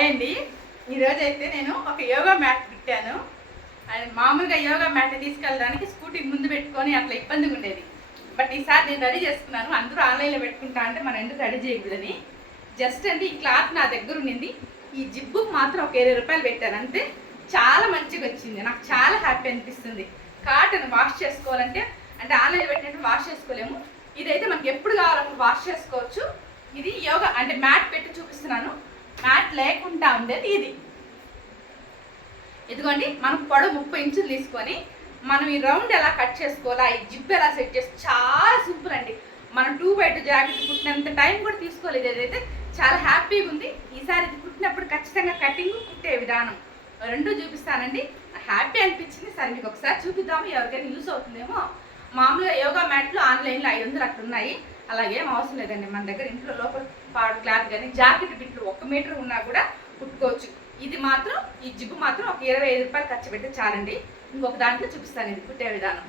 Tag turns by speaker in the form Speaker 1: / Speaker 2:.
Speaker 1: Hi అండి. ఈరోజు అయితే నేను ఒక యోగా మ్యాట్ పెట్టాను. అండ్ మామూలుగా యోగా మ్యాట్ తీసుకెళ్ళడానికి స్కూటీ ముందు పెట్టుకొని అట్లా ఇబ్బందిగా ఉండేది. బట్ ఈసారి నేను రెడీ చేసుకున్నాను. అందరూ ఆన్లైన్లో పెట్టుకుంటా అంటే మనం ఎందుకు రెడీ చేయకూడదని. జస్ట్ అండి ఈ క్లాత్ నా దగ్గర ఉండింది. ఈ జిబ్బుకు మాత్రం ఒక ఇరవై రూపాయలు పెట్టాను. అంతే. చాలా మంచిగా వచ్చింది. నాకు చాలా హ్యాపీ అనిపిస్తుంది. కాటన్ వాష్ చేసుకోవాలంటే అంటే ఆన్లైన్లో పెట్టినట్టు వాష్ చేసుకోలేము. ఇదైతే మనకి ఎప్పుడు కావాలప్పుడు వాష్ చేసుకోవచ్చు. ఇది యోగా అంటే మ్యాట్ పెట్టి చూపిస్తున్నాను. మ్యాట్ లేకుండా ఉండేది ఇది. ఇదిగోండి మనం పొడవు ముప్పై ఇంచులు తీసుకొని మనం ఈ రౌండ్ ఎలా కట్ చేసుకోవాలా ఈ జిప్ ఎలా సెట్ చేసి చాలా సింపుల్ అండి. మనం టూ బై టూ జాకెట్ కుట్టినంత టైం కూడా తీసుకోలేదు. ఏదైతే చాలా హ్యాపీగా ఉంది ఈసారి ఇది కుట్టినప్పుడు ఖచ్చితంగా కటింగ్ కుట్టే విధానం. రెండు చూపిస్తానండి. హ్యాపీ అనిపించింది. సరే మీకు ఒకసారి చూపిద్దాము. ఎవరికైనా యూస్ అవుతుందేమో. మామూలుగా యోగా మ్యాట్లు ఆన్లైన్లో ఐదు వందలు అట్లా ఉన్నాయి. అలాగే ఏం అవసరం లేదండి. మన దగ్గర ఇంట్లో లోపల పాడు క్లాత్ కానీ జాకెట్ బిట్లు ఒక మీటర్ ఉన్నా కూడా కుట్టుకోవచ్చు. ఇది మాత్రం ఈ జిబ్బు మాత్రం ఒక ఇరవై ఐదు రూపాయలు ఖర్చు పెడితే చాలండి. ఇంకొక దాంట్లో చూపిస్తాను ఇది కుట్టే విధానం.